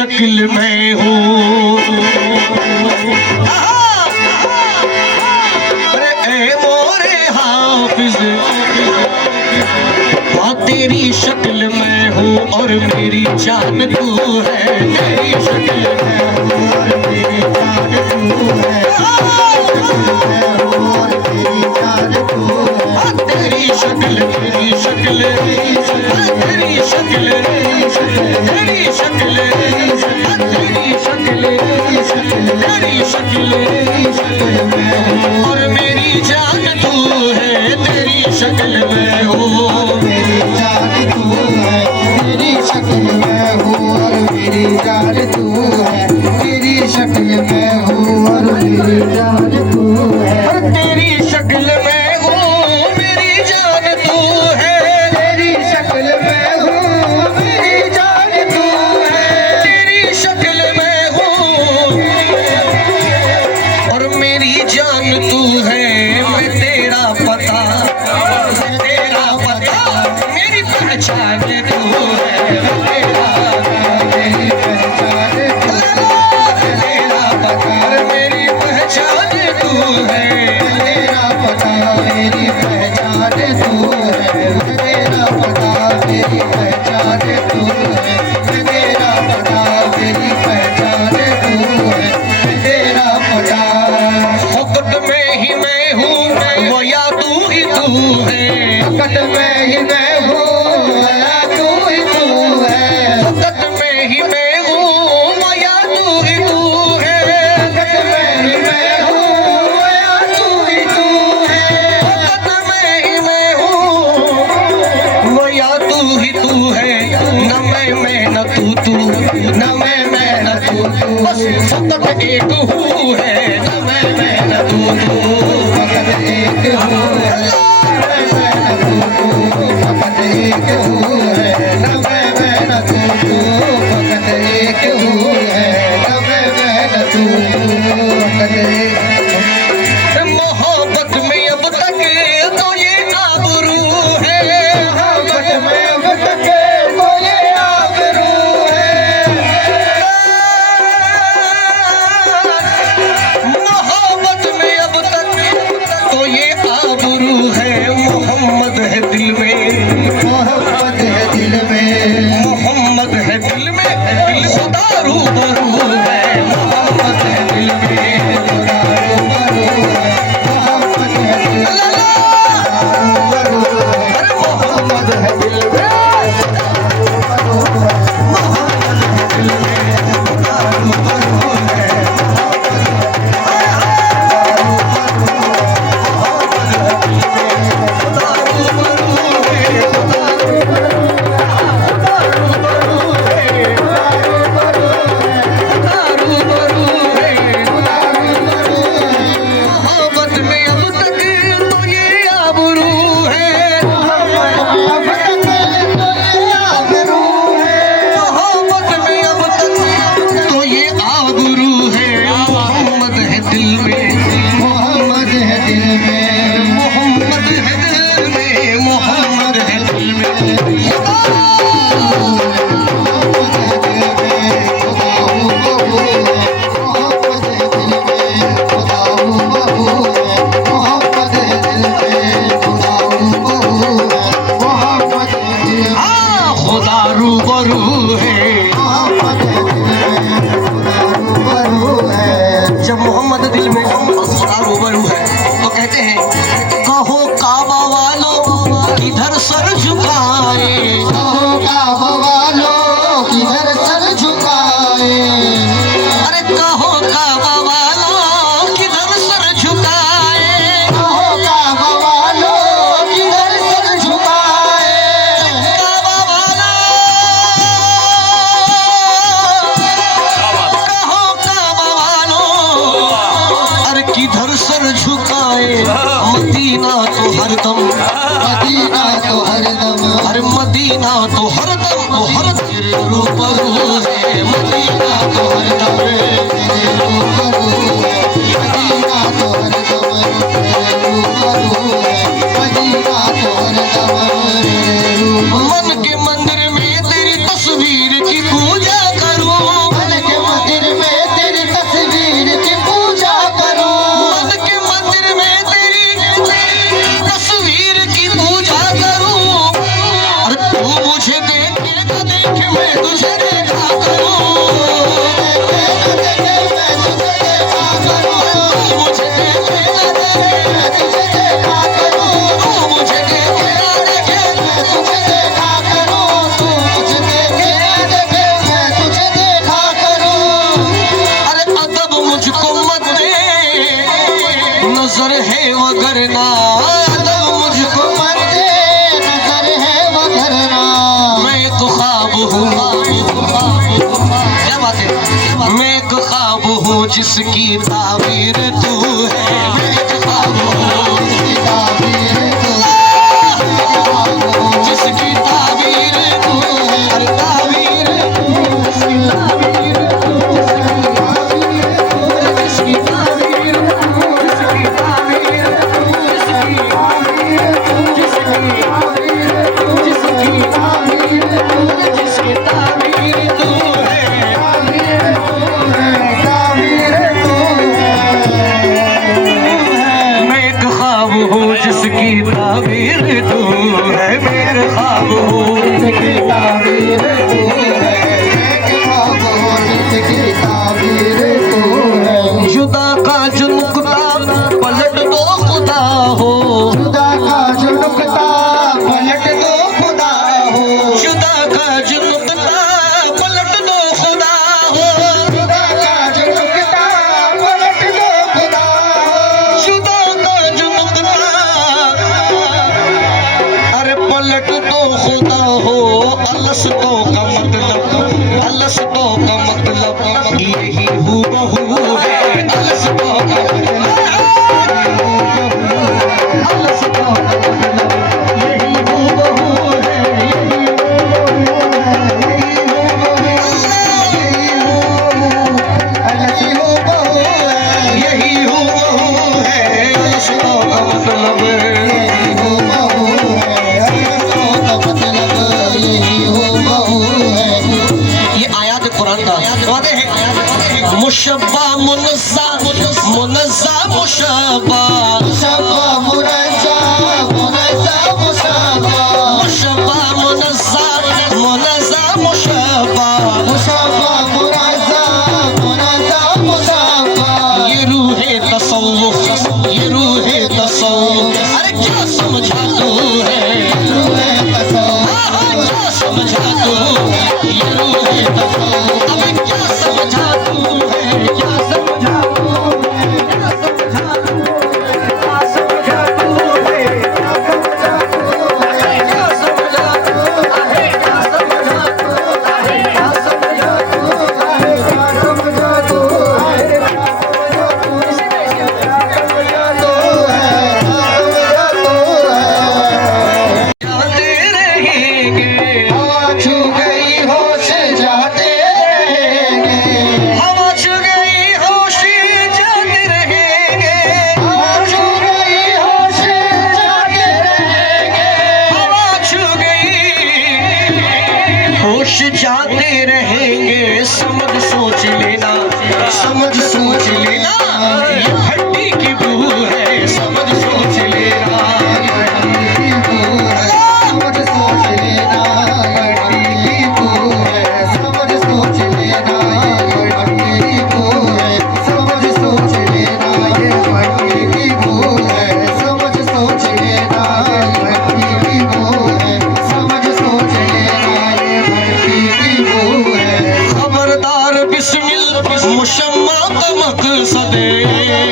शक्ल में हूँ। अरे ए मोरे हाफिज, हाँ तेरी शक्ल में हूँ और मेरी जान तू है। तेरी शक्ल में हूँ और मेरी जान तू है। तेरी शक्ल, तेरी शक्ल, तेरी शक्ल, तेरी शक्ल, तेरी शक्ल, तेरी शक्ल और मेरी जान तू है। तेरी शक्ल में हो, मेरी जान तू है। तेरी शक्ल में हूँ और मेरी जान तू है। तेरी शक्ल में हूँ और मेरी जान तू है। और तेरी शक्ल में हूँ मेरी जान तू है। तेरी शक्ल में हूँ मेरी जान तू है। तेरी शक्ल में हूँ और मेरी जान तू है। मैं तेरा पता, तेरा पता मेरी पहचान तू है। मेरी पहचान तू है। तेरा पता मेरी पहचान तू है। तेरा पता मेरी पहचान तू है। तेरा पता मेरी पहचान तू है। तेरा पता मेरी पहचान तू है। तेरा पता फकत में ही मैं हूँ वया तू ही तू है। फकत में ही मैं हूँ या तू ही तू है। फकत में ही मैं हूँ वया तू ही तू है। फकत में ही मैं हूँ या तू ही तू है। फकत में ही मैं हूँ वया तू ही तू है। न मैं न तू, न मैं न तू, बस फकत एक हूँ है। न मैं न तू। फकत एक हूँ है। फकत एक हूँ है। न मैं न तू। फकत एक हूँ है। न मैं न तू। फकत एक मोहब्बत में अब तक तो ये आबरू है। मोहब्बत में अब तक तो ये आबरू है। मोहब्बत में अब तक तो ये आबरू है। मोहम्मद है दिल में, मोहब्बत है दिल में। मोहम्मद है दिल में, दिल खुदा रूबरू है। मोहम्मद है दिल में, मोहब्बत है दिल में। अरे मोहम्मद है दिल में, मोहम्मद है दिल में, खुदा रूबरू है। मोहब्बत में अब तक तो ये आबरू है। मोहब्बत में अब तक तो ये आबरू है। मोहम्मद है दिल में, मोहम्मद है दिल में। मोहम्मद है दिल में, मोहम्मद है दिल में। हाँ खुदा रूबरू है। जब मोहम्मद दिल में खुदा रूबरू है तो कहते हैं कहो काबा वालों किधर सर झुकाए। अरे कहो काबा वालों किधर सर झुकाए। काबा वालों कहो काबा वालों अरे किधर सर झुकाए। मदीना तो हरदम, मदीना तो हरदम। अरे मदीना तो हरदम, वो हर तेरे रूबरू है। मदीना तो हरदम, तेरे रूबरू है। मदीना तो हरदम तेरे रूबरू है। मदीना तो हरदम तेरे रूबरू। मन के मंदिर में तेरी तस्वीर की पूजा करूं। जिसकी ताबीर तू है, मेरे ख्वाब हो जिसकी ताबीर तू है, जिसकी ताबीर तू है, हर ताबीर तू, जिसकी ताबीर तू, जिसकी ताबीर तू, जिसकी ताबीर तू, जिसकी ताबीर तू, जिसकी ताबीर तू, जिसकी ताबीर तू, जिसकी ताबीर तू है, ताबीर तू है। मैं एक ख्वाब हूँ जिसकी ताबीर तू है, मेरे ख्वाब हूँ जिसकी ताबीर तू है, ख्वाब हो जिसकी ताबीर तू है। जुदा का जो नुकता पलट दो खुदा हो, खुदा का जो नुकता पलट दो खुदा हो, जुदा का जो नुकता पलट दो खुदा हो, खुदा का जो नुकता पलट दो खुदा हो, जुदा का जो नुकता अरे पलट दो खुदा हो। अलसतो का मतलब, अलसतो का मतलब यही हूबहू है, अलसतो का मतलब, अलसतो का मतलब यही हूबहू है, अलसी हो बहु है, यही हूबहू है, अलसतो का मतलब यही हो बहु है, अलसों का मतलब यही हो बहु है। ये आयात कुरान का वादे है। मुशब्बा मुनज़्ज़ा, मुनज़्ज़ा मुशब्बा, मुशब्बा मुनज़्ज़ा, मुनज़्ज़ा मुशब्बा, मुशब्बा मुनज़्ज़ा, मुनज़्ज़ा मुशब्बा, मुशब्बा मुनज़्ज़ा, मुनज़्ज़ा मुशब्बा। ये रूहे तसव्वुफ, ये रूहे तसव्वुफ, अरे क्या समझा तू है, रूहे तसव्वुफ, हाँ क्या समझा तू, ये रूहे तसव्वुफ, अबे क्या समझा तू है, क्या समझा तू है, क्या समझा तू है, क्या समझा तू है, क्या समझा तू है, क्या समझा तू है, क्या समझा तू है, क्या समझा तू है, क्या समझा तू है, जाते रहेंगे, हवा छू गई होश जाते रहेंगे, हवा छू गई होश जाते रहेंगे, हवा छू गई होश जाते रहेंगे, हवा छू गई होश जाते रहेंगे। समझ सोच लेना, समझ सोच लेना, ये भट्टी की बू है, समझ सोच लेना, समझ सोच लेना लड़की की बू है, समझ सोच लेना लड़की की बू है, समझ सोच लेना ये लड़की की बू है, समझ सोच लेना लड़की की बू है, समझ सोच लेना ये लड़की की बू है। खबरदार बिस्मिल मुशम्मा का मकसद,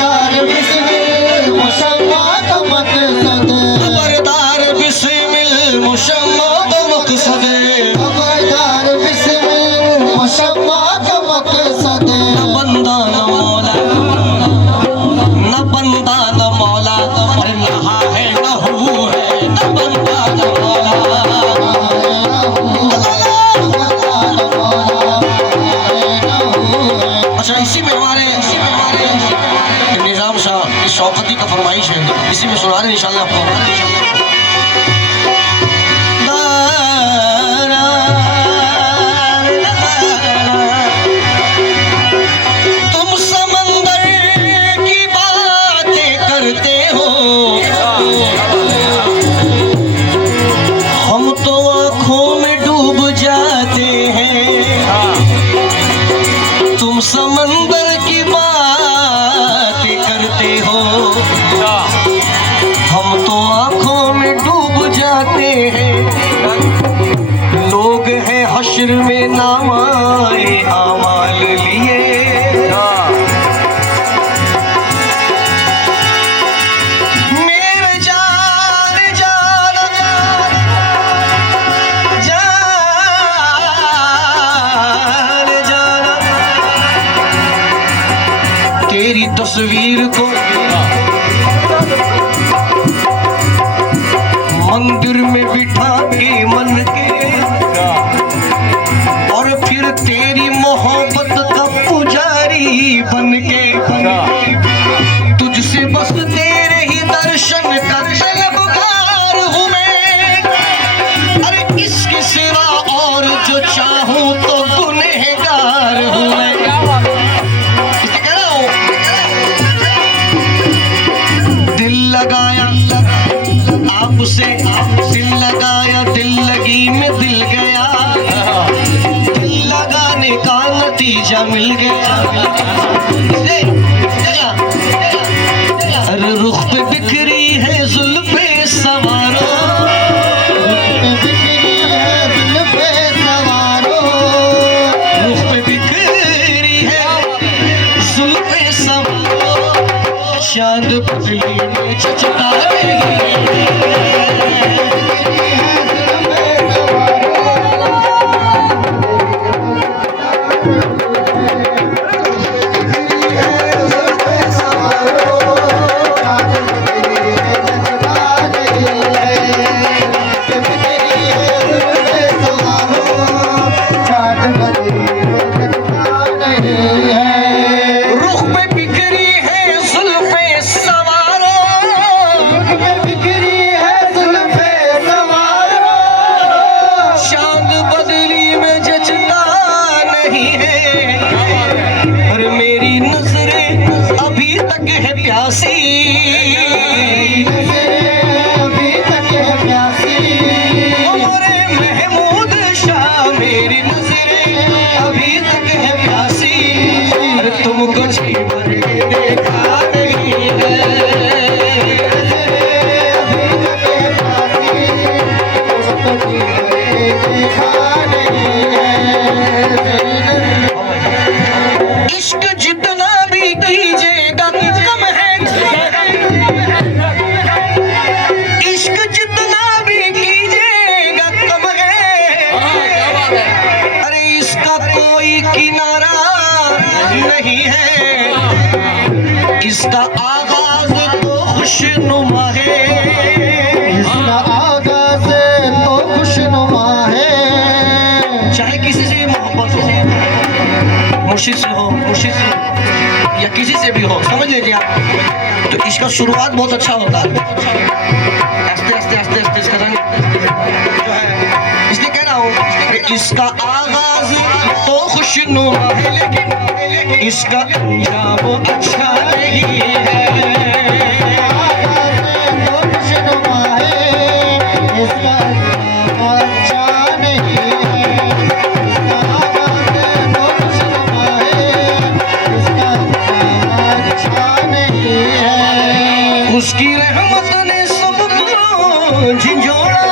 कार बिस्मिल मुशम्मा का मकसद, खबरदार बिस्मिल मुशम्मा का मकसद, खबरदार बिस्मिल मुशम्मा का मकसद। न बंदा न मौला, न बंदा न मौला, अरे नहा है न हू है, न बंदा न मौला, अच्छा इसी में हमारे निजाम शाह शौकती का फरमाइश है, इसी में सुना रहे हैं इंशाल्लाह आपको। तुम समंदर की बातें करते हो, हम तो आँखों में डूब जाते हैं। तुम समंदर की बातें करते हो, हम तो आँखों में डूब जाते हैं। लोग हैं हश्र में नामाए आमाल लिए, मेरे जान जान जान जान जान तस्वीर को मंदिर में बिठा के मन के, और फिर तेरी मोहब्बत का पुजारी बन के, तुझसे बस तेरे ही दर्शन का तलबगार हूँ मैं। अरे इसके सिवा और जो चाहूं तो गुनहगार हूँ मैं। इसलिए कह रहा हूं, दिल लगाया आपसे, दिल लगाया, दिल लगी में दिल गया, दिल लगाने का नतीजा मिल गया। अरे रुख पे बिखरी है जुल्फे सवारो, रुख पे बिखरी है जुल्फे सवारो, चांद बदली में चचता प्यासी, अभी तक है प्यासी, उमरे महमूद शाह मेरी नजरें अभी तक है प्यासी। अरे तुमको जीवन के देखा नहीं है, अभी तक है प्यासी, तुमको जीवन के देखा नहीं है। इश्क जितना भी कीजिएगा कम है, इश्क जितना भी कीजिएगा कम है। अरे इसका कोई किनारा नहीं है, इसका आगाज तो खुशनुमा है, इसका आगाज तो खुशनुमा है। चाहे किसी से भी मोहब्बत हो, मुर्शिद से हो, मुर्शिद से या किसी से भी हो, समझ लीजिए आप, तो इसका शुरुआत बहुत अच्छा होता है, आस्ते आस्ते आस्ते आस्ते इसका रंग जो है। इसलिए कह रहा हूँ कि इसका आगाज तो खुशनुमा है, लेकिन इसका अंजाम अच्छा नहीं है। आगाज तो खुशनुमा है, इसका अंजाम अच्छा नहीं है। इसका आगाज तो खुशनुमा है, इसका अंजाम अच्छा नहीं है। उसकी रहमत ने सबको झिझोड़ा,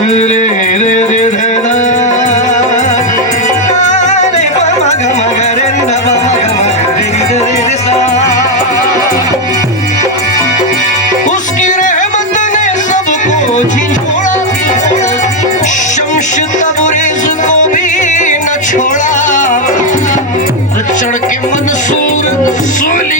रे रे रे रे रा, रे प म ग म ग रे न ब म ग म रे रे रे सा। उसकी रहमत ने सबको झिझोड़ा, शम्स तबरेज को भी न छोड़ा। चढ़ के मंसूर सूली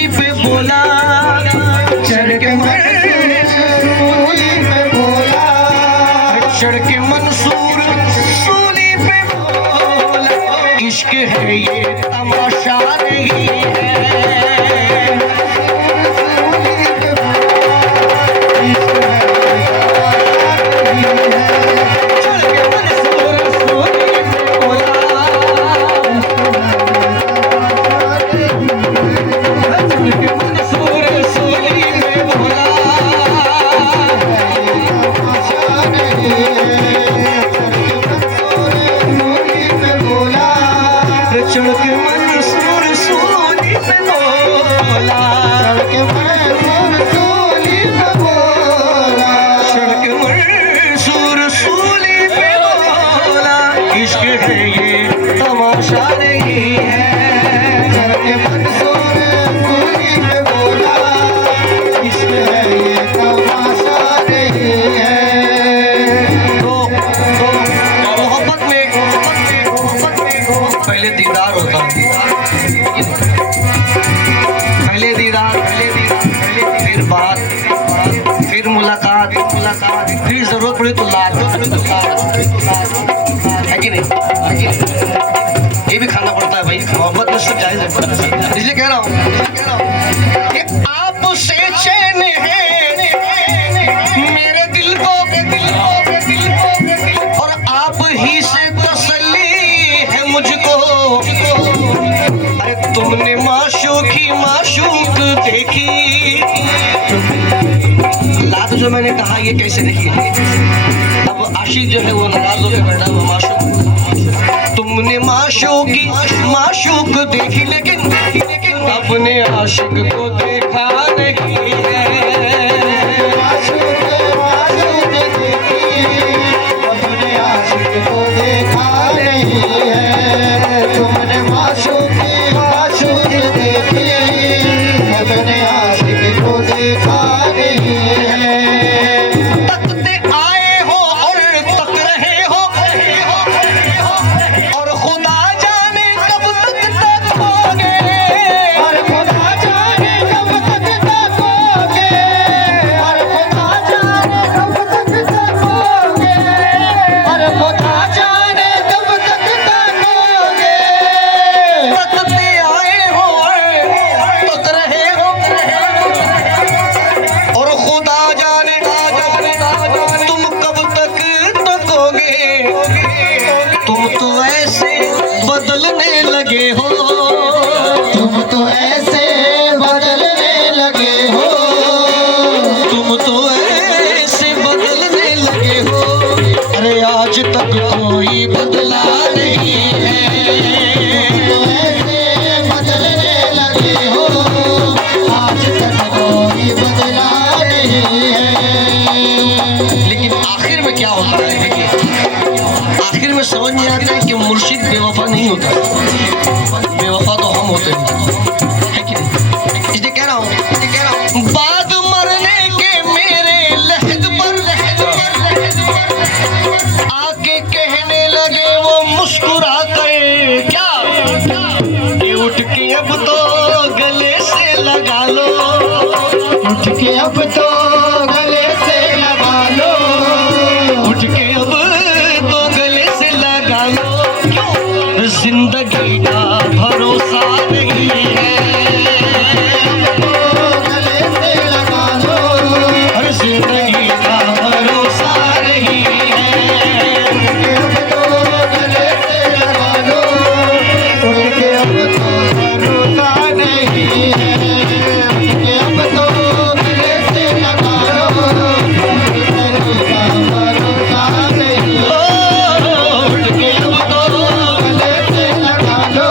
इसलिए कह रहा हूँ कि आपसे चैन है मेरे दिल को, और आप ही से तसल्ली है मुझको। अरे तुमने माशूकी माशूक देखी, लात जो मैंने कहा ये कैसे देखी। अब आशिक जो है वो नाराज होकर बैठा हुआ माशूक। तुमने माशूकी माशूक देखी लेकिन अपने आशिक को देखा नहीं है। अपने आशिक को देखा नहीं है। तुमने माशूकी माशूक देखी, अपने आशिक को देखा नहीं है। तकते आए हो और तक रहे हो, और खुदा जाने कब तक तकोगे। और खुदा जाने कब तक तकोगे। और खुदा जाने कब तक तकोगे। और खुदा जाने कब तक तकोगे। तकते आए हो और तक रहे हो, और खुदा जाने तुम कब तक तकोगे। तुम तो ऐसे बदलने लगे हो, तुम तो ऐसे बदलने लगे हो। तुम तो ऐसे बदलने लगे हो। अरे आज तक कोई बदला नहीं है। तो ऐसे बदलने लगे हो। आज तक कोई बदला नहीं है। लेकिन आखिर में क्या होता है, देखिए आखिर में समझ में आता है कि मुर्शिद बेवफा नहीं होता, बेवफा तो हम होते हैं, है कि नहीं। इसलिए कह रहा हूँ बाद मरने के मेरे लहद पर आके कहने लगे वो मुस्कुरा कर, क्या ये उठ के अब तो गले से लगा लो। उठ के अब तो गले से लगा लो। उठ के अब तो गले से लगा लो। क्यों जिंदगी का भरोसा नहीं है। गले से लगा लो। हर जिंदगी का भरोसा नहीं है। अब तो गले से लगा लो। उठ के अब तो भरोसा नहीं है। उठ के अब तो गले से लगा लो। जिंदगी का भरोसा नहीं है। उठ के अब तो गले से लगा लो।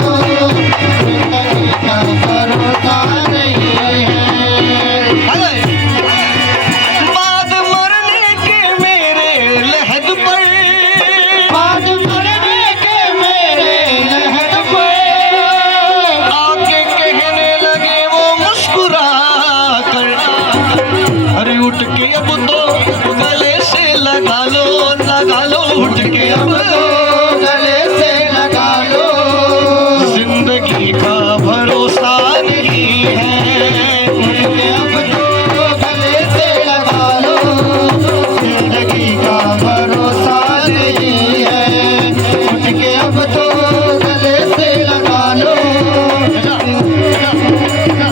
जिंदगी का भरोसा नहीं है। बाद मरने के मेरे लहद पर बाद मरने के मेरे लहद पर आके कहने लगे वो मुस्कुरा कर, अरे उठ के अब तो गले से लगा लो, लगा लो। उठ के अब तो गले से लगा लो। जिंदगी का भरोसा नहीं है। अब तो गले से लगा लो। जिंदगी का भरोसा नहीं है। उठ के अब तो गले से लगा लो।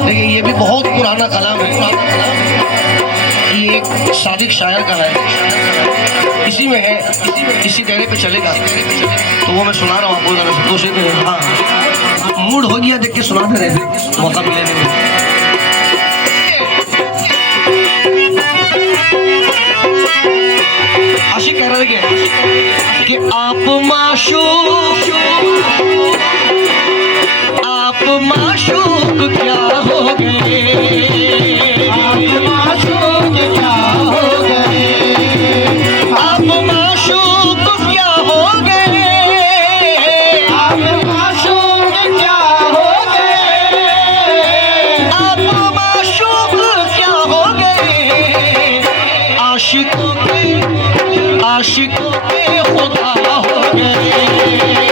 देखिए ये भी बहुत पुराना कलाम है, ये एक सादिक शायर का है, इसी में है, इसी दायरे पे चलेगा, तो वो मैं सुना रहा हूँ आपको जरा दूसरे पे। हाँ मूड हो गया देख के सुनाते रहे, मौका मिले नहीं। आशिक कह रहा है कि आप माशूक क्या हो गए। आप माशूक क्या हो गए। आप माशूक क्या हो गए। आप माशूक क्या हो गए। आप माशूक क्या हो गए। आशिकों के खुदा हो गए।